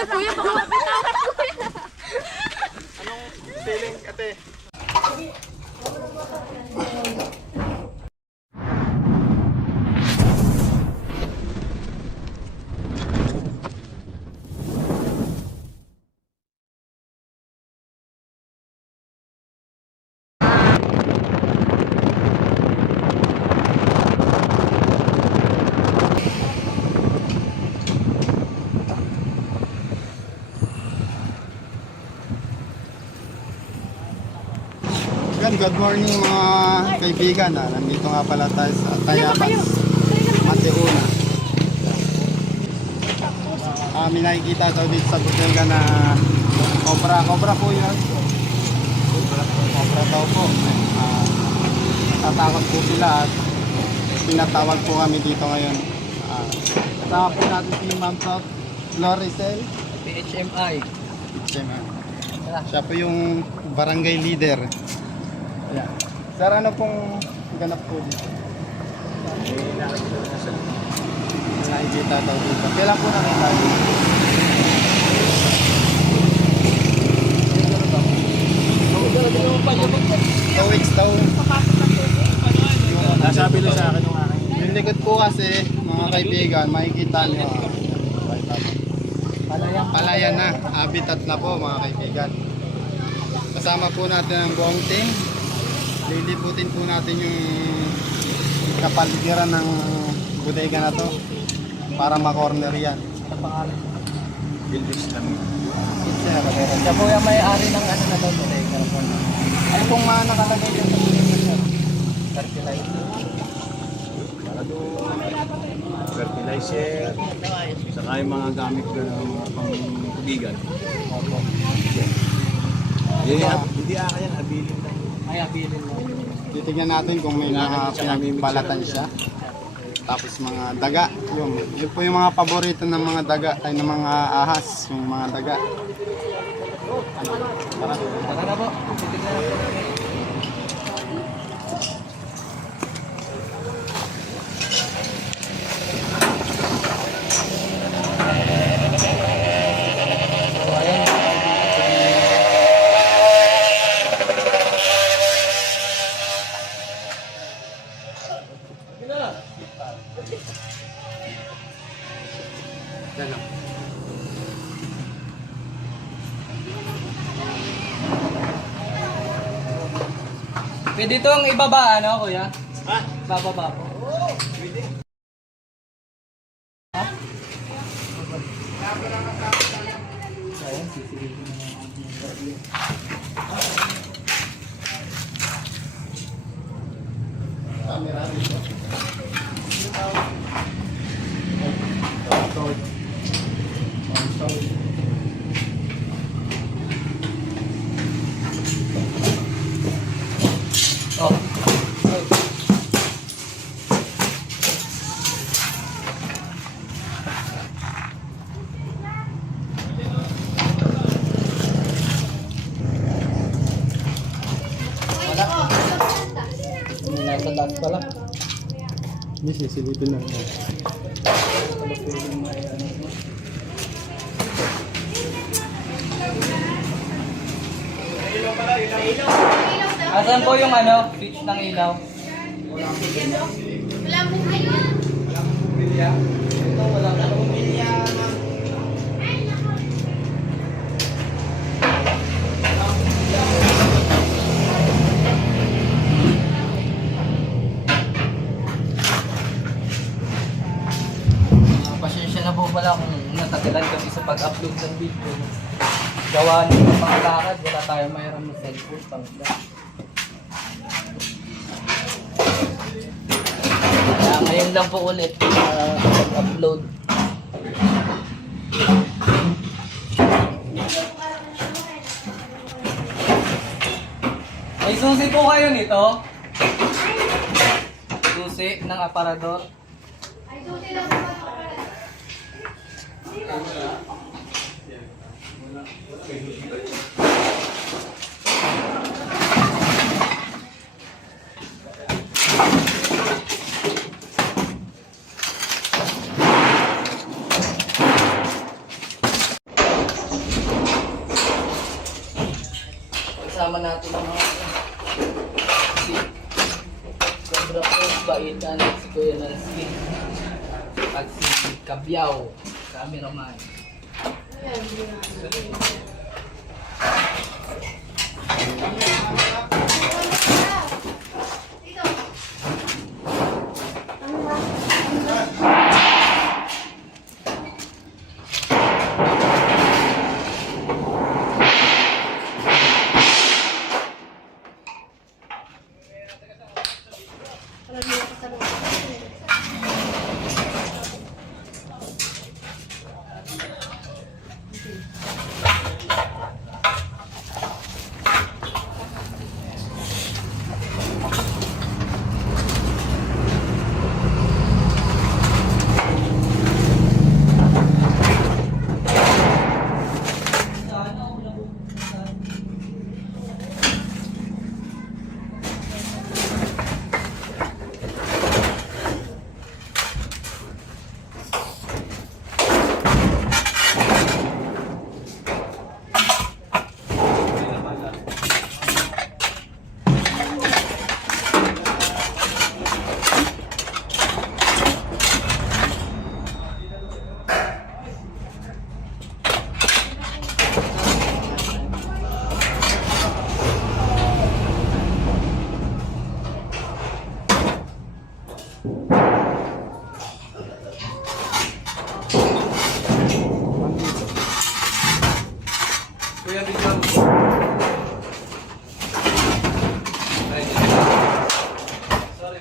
Kuya, baka mapatawa. Anong feeling, ate? Good morning mga kaibigan. Nandito nga pala tayo sa Tayabas, Mateuna. May nakikita daw dito sa bodega na cobra po yun. Cobra daw po. Tatakot po sila at pinatawag po kami dito ngayon. Kasama po natin si Ma'am Floricel PHMI. Siya po yung barangay leader. Yeah. Sir, ano pong ganap po dito? Nakikita daw dito. Kailan po nakita dito? 2 weeks daw. Nasabi lang sa akin yung akin. Yung likod po kasi, mga kaibigan, makikita nyo. Palayan na. Habitat na po mga kaibigan. Kasama po natin ang buong team. Liliputin po natin yung kapaligiran ng bodega na to para ma-corner yan. Ano pangalan? Bilbis kami. Siya po yung may-ari ng ano na doon, bodega. Ano pong nakalagay dyan sa bodega niya? Fertilizer. Fertilizer, saka yung mga gamit ko ng mga pang-tubigan. Hindi akin yan, abilin lang. Ay, abilin mo. Titignan natin kung may pinagbalatan siya. Tapos mga daga. Yun po yung mga paborito ng mga daga, ay ng mga ahas, yung mga daga. Tara na po. Titignan na po namin. Pwede itong ibaba, ano, kuya? Ha? Bababa po. Pwede. Ha? Ayan, sisilipin na naman. Camera dito. Oh. Nasa taas pala. Hindi, sisilipin lang. Asan po yung ano, switch ng ilaw? Wala mo kayo. Ito, wala na. Pasensya na po pala kung natagalan kami sa pag-upload ng video. Gawa ng panglakad, wala tayong mayroon ng cellphone. Kaya ngayon lang po ulit pag-upload. May susi po kayo nito? Susi ng aparador. Ay, susi lang po. kasama natin ang mga si Cobra Cruz, Baitan, si Kuya Nancy, at si Kabyaw, cameraman. Dito. Wala mo sa loob. Kuya Bigla mo. Sorry,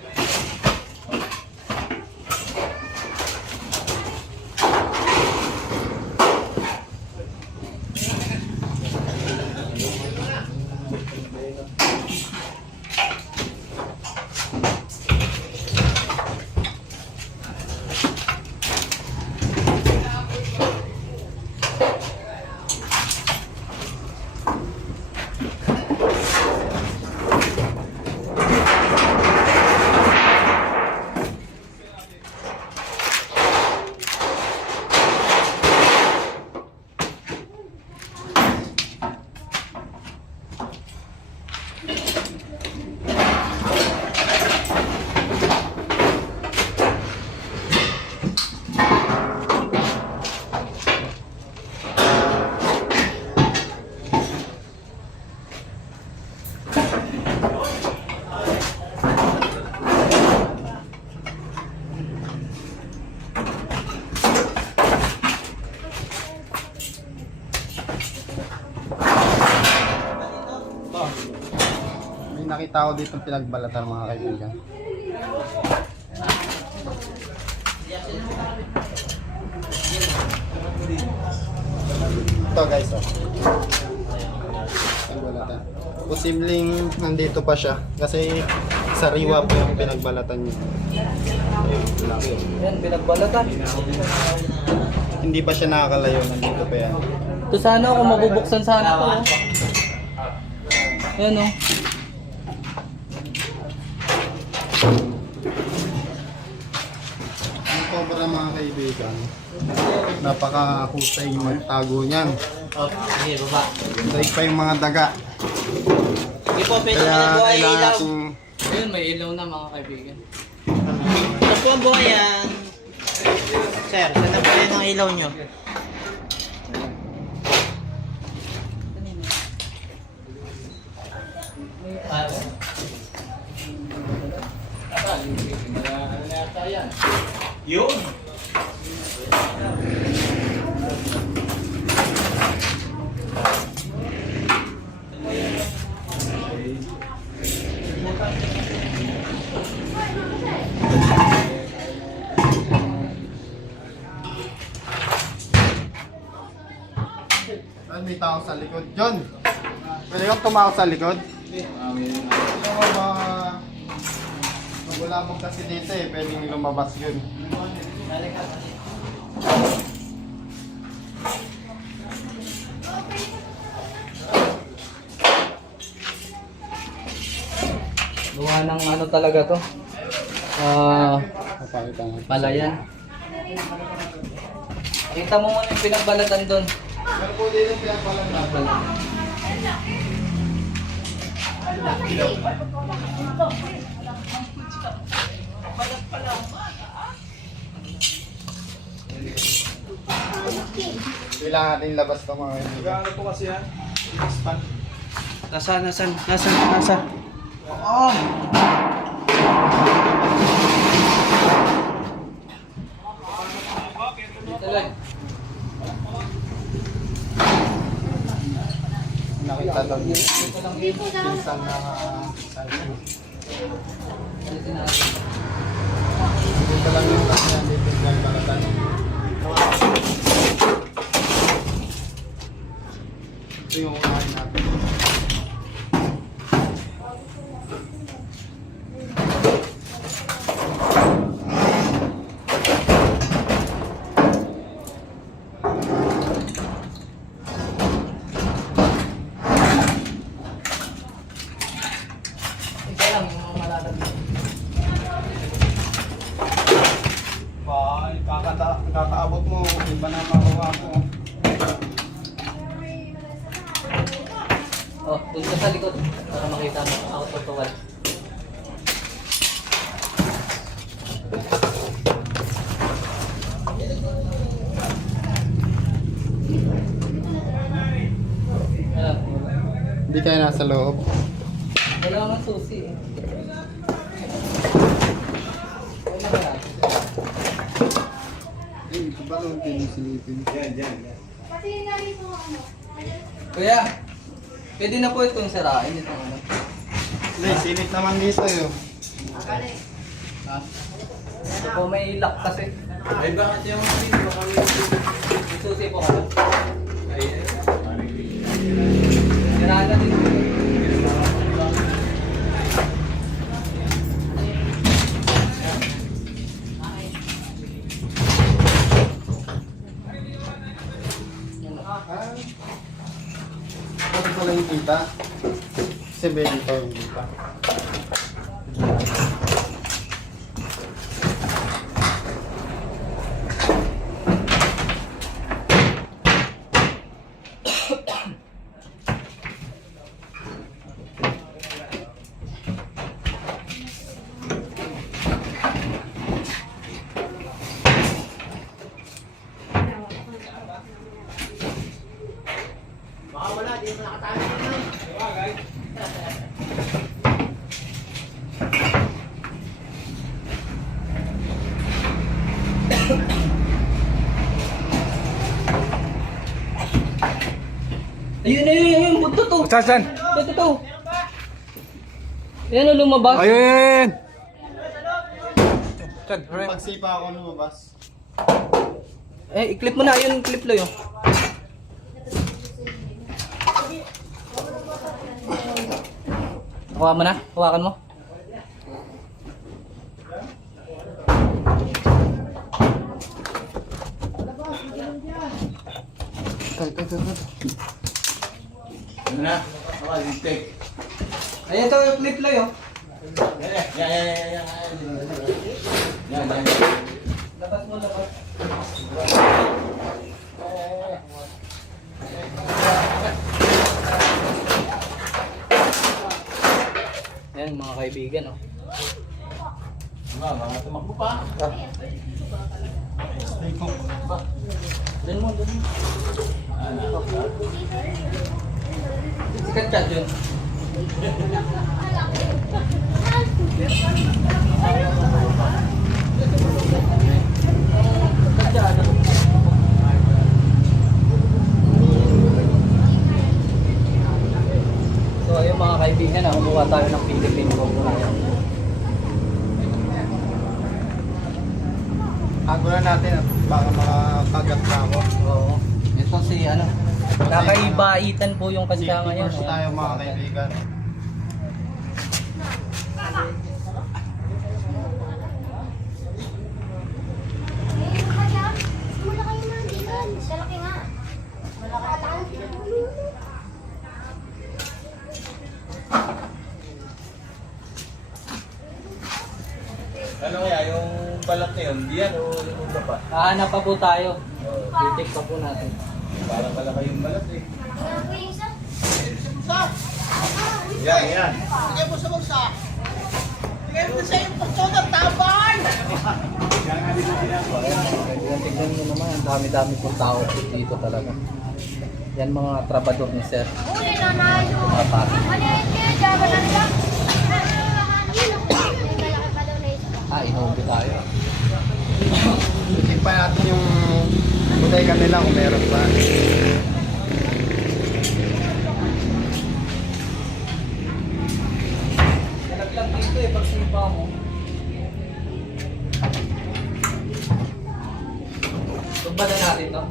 May nakita ko dito pinagbalatan mga kaibigan. Ito guys, oh. Pinagbalatan. Posibleng nandito pa siya kasi sariwa po yung pinagbalatan niya. Ayun, laki. yan, pinagbalatan. Hindi pa siya nakakalayo, nandito pa yan. Ito sana kung mabubuksan sana to. Oh. Yan oh. Ang cobra mga kaibigan, napakahusay magtago niyan. Sige, baba. Daig pa yung mga daga. Sige po, pwede Kaya mo na buhay kailangan ilaw. natin Ayun, may ilaw na mga kaibigan. Ito po ang buhay yan. Sir, saan na po yan ang ilaw nyo? Yun. May tao sa likod. John, pwede kang tumawag sa likod? Ito ko ba, wala mo kasi dito eh, pwedeng lumabas yun. Gawa ng ano talaga to? Papakita nga. Palayan. Kita mo muna yung pinagbalatan doon. Meron po dito pinagbalatan. Kailangan natin labas ito mga kaibigan. Ano po kasi yan? Expand. Nasa. Oh! Dito lang. Nakita doon yung Dito lang yun. pinsan na Dito natin. dito lang yung kasi yan dito yung balatan. Ito yung unahin natin. Ito lang yung mga malalagay. Ba, kakaabot mo, iba na makuha mo. Oh, dun ka sa likod para makita mo. Ako tutuwal. Hindi kayo nasa loob. Wala nga susi eh. Wala nga. Ito ba nung pinisilipin? Yan. Pati nga rito ano. Kuya, pwede na po itong sirain itong ano. Hindi, silip naman dito yun. Ha? Ito po may lock kasi. Ay, bakit yung video kami? May susi po ka. Ay, Siraan na din. Ito pala yung kita. Kasi benito yung kita. Ayun, buto to. Saan? Buto to. Ayan o, lumabas. Ayun! Pagsipa ako lumabas. Eh, i-clip mo na. Ayun, clip lo yun. Hawakan mo na. Hawakan mo. Ano na? Take. Ayan to, clip lo yun. Yan. Labas mo, labas. Ayan mga kaibigan, oh. Mga tumakbo pa. Doon mo. Sikat ka dyan. So ayun mga kaibigan, kumuha tayo ng Philippine Gold ngayon. Tago na natin at baka makakagat na ako. Oo. Ito si ano, nakaibaitan po yung kanya ngayon. First tayo mga kaibigan. Wala kayo na dito. Sa laki nga. Wala ka tayo. Ano kaya yung balat na yun? Diyan o yung iba pa? Hahanap pa po tayo. I-check pa po natin. Parang pala kayong balat eh. Wala ko yung isa. Yan, yan. Bigay mo sa bulsa. Bigay mo sa yung pagsoda, tabang! Tignan nyo naman, ang dami-dami pong tao dito talaga. Yan mga trabador ni sir. Uli na nayo. Kapag. Maliit kayo, Java lang lang. Malaki pa daw na isa. Inuwi tayo. Check pa natin yung bodega nila kung meron pa. Nalaglag dito pag simpa mo. Tumba na natin to.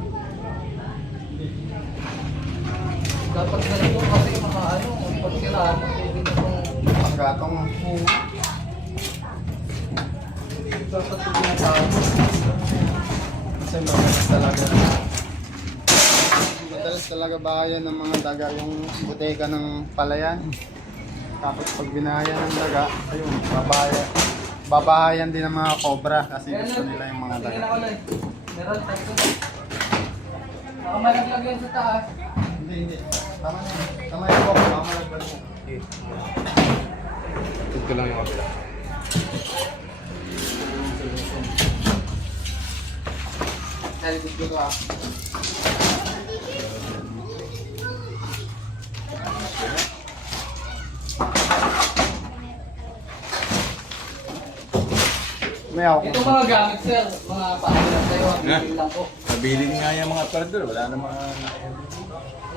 Dapat ganito kasi mga pag siraan, pwede na itong Panggatong. dapat ito na tao. Kasi madalas talaga. Madalas talaga bahayan ng mga daga yung bodega ng palayan. Tapos pag binahayan ng daga, ayun, babahayan din ng mga cobra kasi gusto nila yung mga daga. Tingnan ako lang. Meron tayo. Baka malaglag yan sa taas. Hindi. Tama na yun. Tama yung box. Tama malaglag mo. Ito lang yung kabila. Nalibig ko ka. May ako. Ito mga gamit sir, mga paalam tayo. Bibili lang po. Nabiling nga yung mga pardor. Wala namang...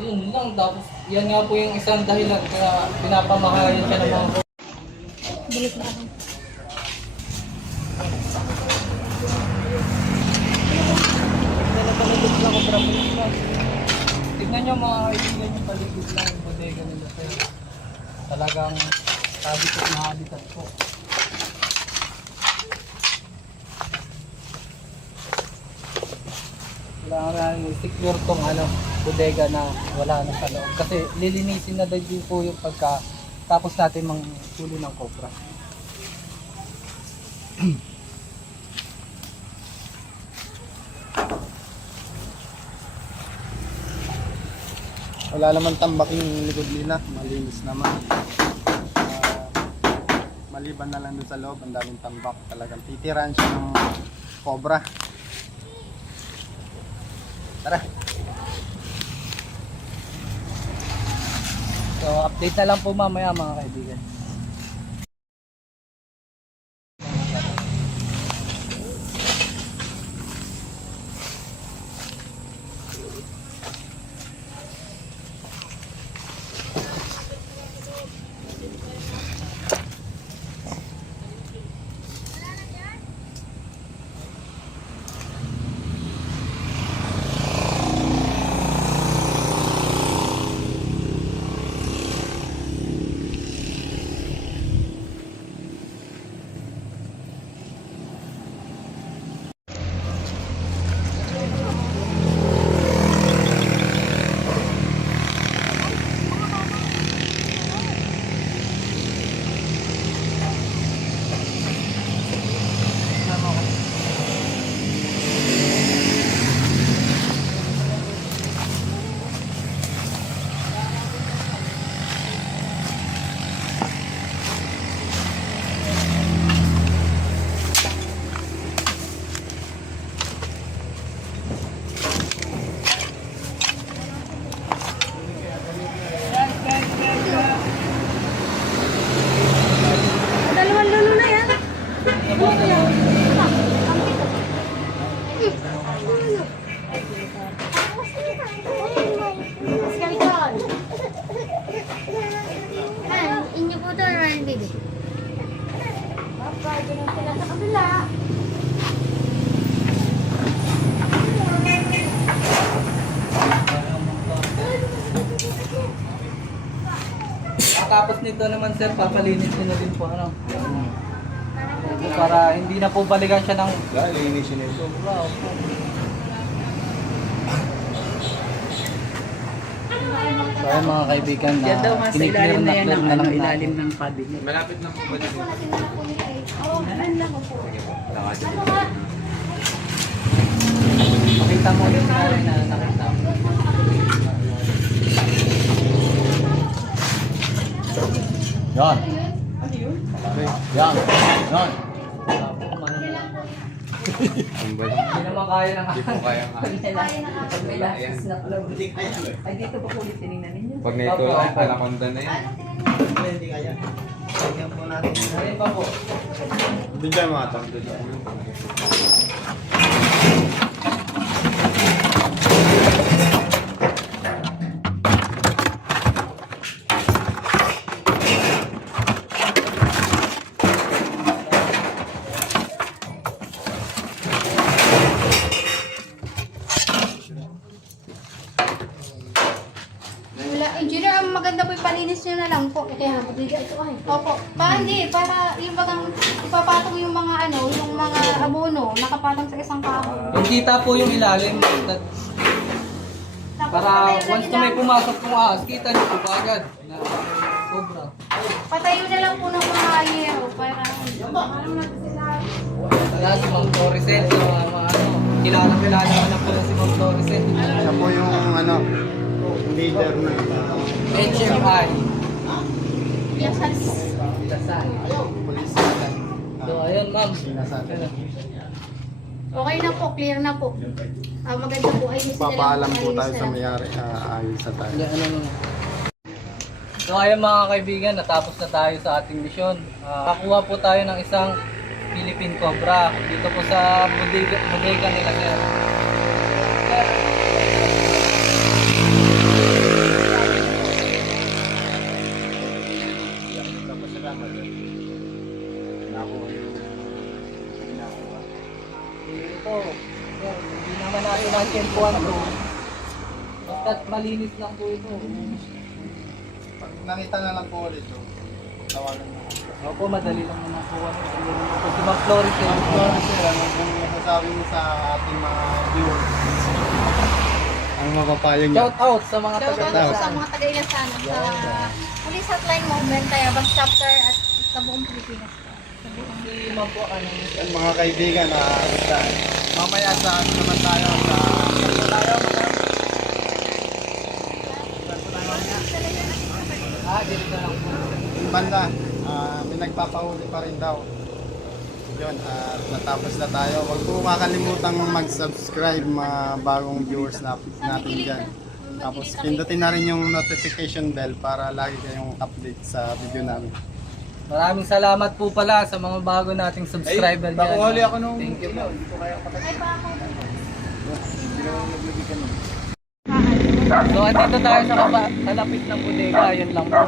Yun lang, tapos yan nga po yung isang dahilan kaya pinapamahalan siya ng mga Bilis na ako. paligid lang ko lang. Tignan nyo mga kaibigan yung paligid lang yung bodega nila sir. Talagang habitat na habitat po. Kailangan na secure tong bodega na wala na sa loob. Kasi lilinisin na din po yung pagka tapos natin manghuli ng cobra. Wala naman tambak yung likod nila. Malinis naman. Maliban na lang dun sa loob. Ang daming tambak. Talagang titiran siya ng cobra. Tara. So update na lang po mamaya mga kaibigan. Dalawang lulo na yan. Mas kami doon. Inyo po doon, Ryan Baby. Papa, dyan ang sila sa kabila. Tapos nito naman sir, papalinis nyo na din po para hindi na po balikan siya ng Linisin ito. wow. So ayun mga kaibigan, Yan daw mas sa kiniklear ilalim na yan clear ang na lang natin. ilalim ng cabinet. Malapit na po ba dito? Ano lang po. Ano nga? Makita mo yung na nakita mo. Yan. Yan. Yan. Hindi naman kaya ng Hindi po kaya nga. may lakas na club. Ay, dito pa ulit tinignan ninyo. Pag naitulak, alakonda na yan. Hindi kaya. Lagyan po natin. Ayun pa po. Bigyan mga tanto. Wala. Engineer, ang maganda po ipalinis nyo na lang po. Kaya ito ay. Opo. Hindi, para yung bagang ipapatong yung mga yung mga abono, nakapatong sa isang kahon. Yung kita po yung ilalim. Tapos Para patayo na once nila. na may pumasok pong ahas, kita niyo po agad. Na sobra. Patayo na lang po ng mga yero. Para ano na sila. Wala si Ma'am Torresel. So, kilala naman na po si Ma'am Torresel. Siya po yung leader ng HMI. Yasan. Ilasan. police. So, ayun ma'am. Sinasabi. Okay na po, clear na po. Maganda po ayusin na lang. Papaalam po ayusin tayo na sa lang. mayari. Ayos sa tayo. So ayun mga kaibigan, natapos na tayo sa ating misyon. Nakuha po tayo ng isang Philippine Cobra dito po sa bodega nila sir. Ito, sir, hindi naman natin ang tempuan to. Basta't malinis lang po ito. Pag nakita na lang po ulit, tawagan mo. Opo, madali lang naman po. Ito si Ma'am Flores. Sir, ano kung masasabi mo sa ating mga viewers? Ang mapapayag niyo? Shout out sa mga Shout out taga po sa mga taga-Ilasan sa Police Hotline Movement, Tayabas Chapter at sa buong Pilipinas. Sa buong Si Ma'am po, Yan, mga kaibigan, mamaya sa ano naman tayo sa dito na lang po. yung banda. May nagpapahuli pa rin daw. Yun, natapos na tayo. Huwag po makalimutan mag-subscribe mga bagong viewers natin dyan. Tapos pindutin na rin yung notification bell para lagi kayong update sa video namin. Maraming salamat po pala sa mga bago nating subscriber dyan. Bakuhuli ako nung Thank you po. So andito tayo sa lapit ng bodega, yun lang po.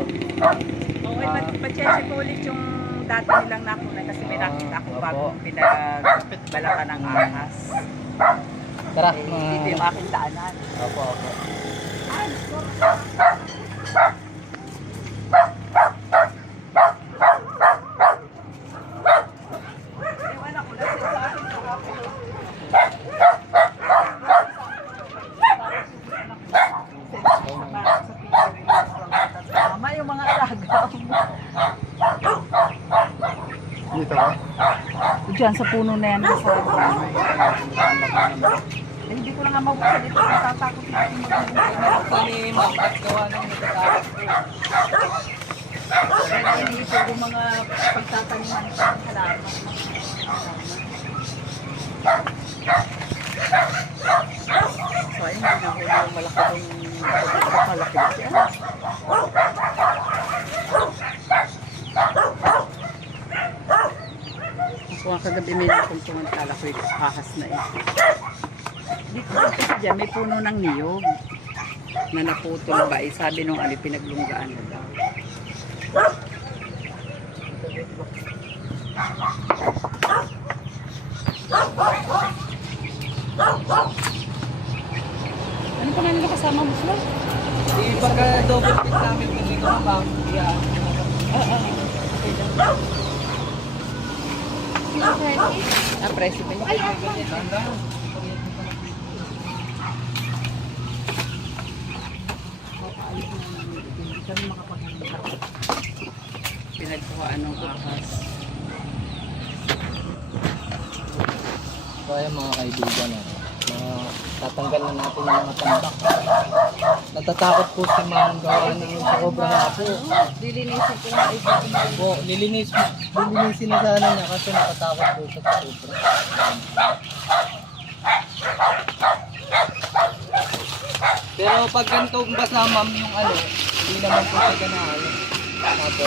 Okay, pa-check ko ulit yung dati nilang nakunan kasi may nakita akong bagong pinagbalatan ng ahas. Tara, Dito yung aking daanan. Opo, opo. Ewan ako lang sa akin kahapon. Mama, yung mga alaga mo. dito ba? Diyan sa puno na yan sa hindi ko na nga mabuksan dito. Natatakot dito yung Ito ni Ma'am at gawa ng natatakot po. Kaya iniisip ko mga pagtataniman ng halaman. So ayun, hindi na huli yung malaki kong malaki siya. Kung ang kagabi may nakuntungan kala ko yung ahas na ito. Dito kasi dyan may puno ng niyog na naputol ba eh. Sabi nung ano pinaglunggaan na daw. Ano pa nga nila kasama mo sila? Di pagka double click namin hindi ko ma'am. Yeah. President. Kami makapagpunta. Pinagkuhaan ng ahas. So ayun mga kaibigan, tatanggal na natin yung mga tambak. natatakot po si Mang gawa ng sa cobra nga po. Lilinisin ko na ay Po, lilinisin na sana niya kasi natatakot po siya sa cobra. Pero pag ganitong basa ma'am yung ano, hindi naman po siya ganahan. Opo.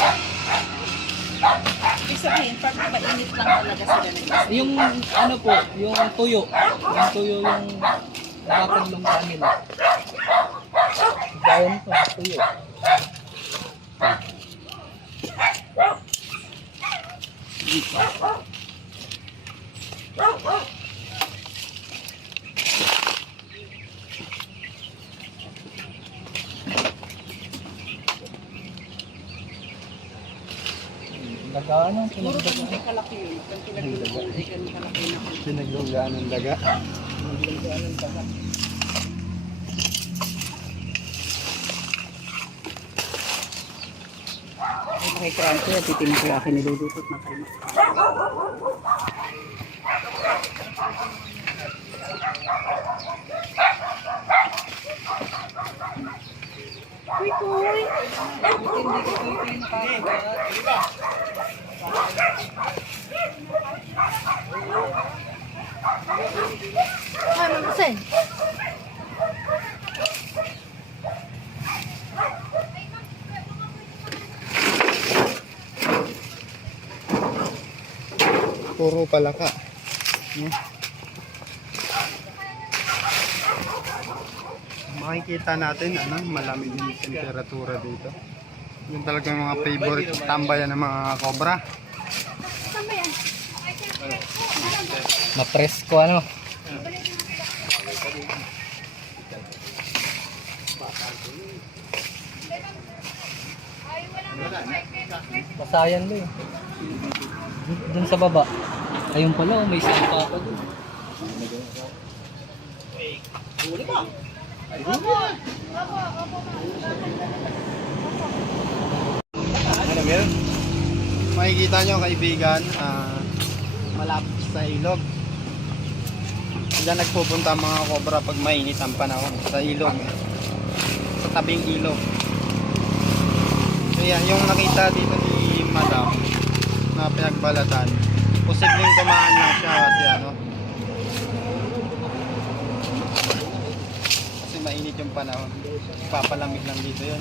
Ibig sabihin, pag mainit lang talaga sila ng isa. Yung ano po, yung tuyo. Yung tuyo yung nakapaglang sa nila. Gaya nito, tuyo. Lagano, Puro ganun kay kalaki yun. Pag pinaglulugan ay ganun kalaki na. Pinaglugaan ng daga. Ay, nakikiraan ko yan. Titignan ko yung akin nilulutot na kayo. Kuy, kuy. Hindi ko ito yung nakakagat. Ay, mabusin. Puro palaka. No? Makikita natin ano, malamig yung temperatura dito. Yung talaga yung mga favorite tambayan ng mga cobra. Mapresko ano. Basayan mo eh. Doon sa baba. Ayun pala, may isang papa doon. Ano meron? Makikita nyo kaibigan, malapit sa ilog. Diyan nagpupunta ang mga cobra pag mainit ang panahon sa ilog. Sa tabing ilog. Kaya yung nakita dito ni Madam na pinagbalatan, posibleng dumaan lang siya kasi ano. Kasi mainit yung panahon. Papalamig lang dito yun.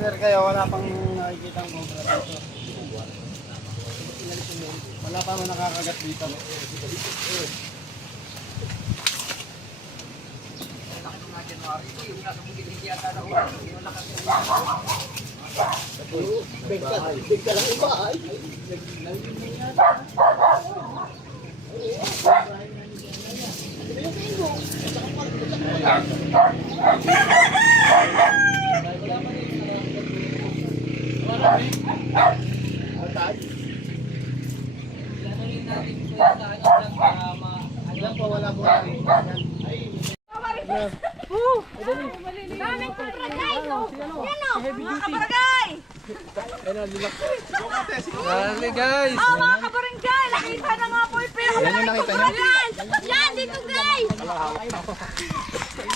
Sir, kaya wala pang nakikita ang cobra dito. Wala pa mo nakakagat dito. Alam po, wala po. Daming kabarangay! Yan o! Mga kabarangay! Dali guys! Oh, mga kabarangay! Nakita na nga po yung pera. Yan yung nakita nyo? Yan, dito guys!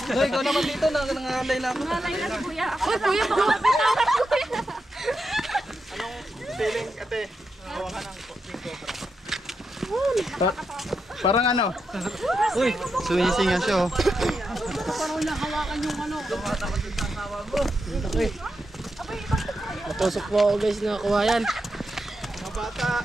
Hoy, ikaw naman dito, nangangalay na ako. Malay na si kuya. Ako kuya, baka mapitawan kuya. Feeling, ate. Hawa ka ng cobra. Parang ano? Uy! Sumisinga siya oh. Natusok po ako guys, nakakuha yan. Mga bata.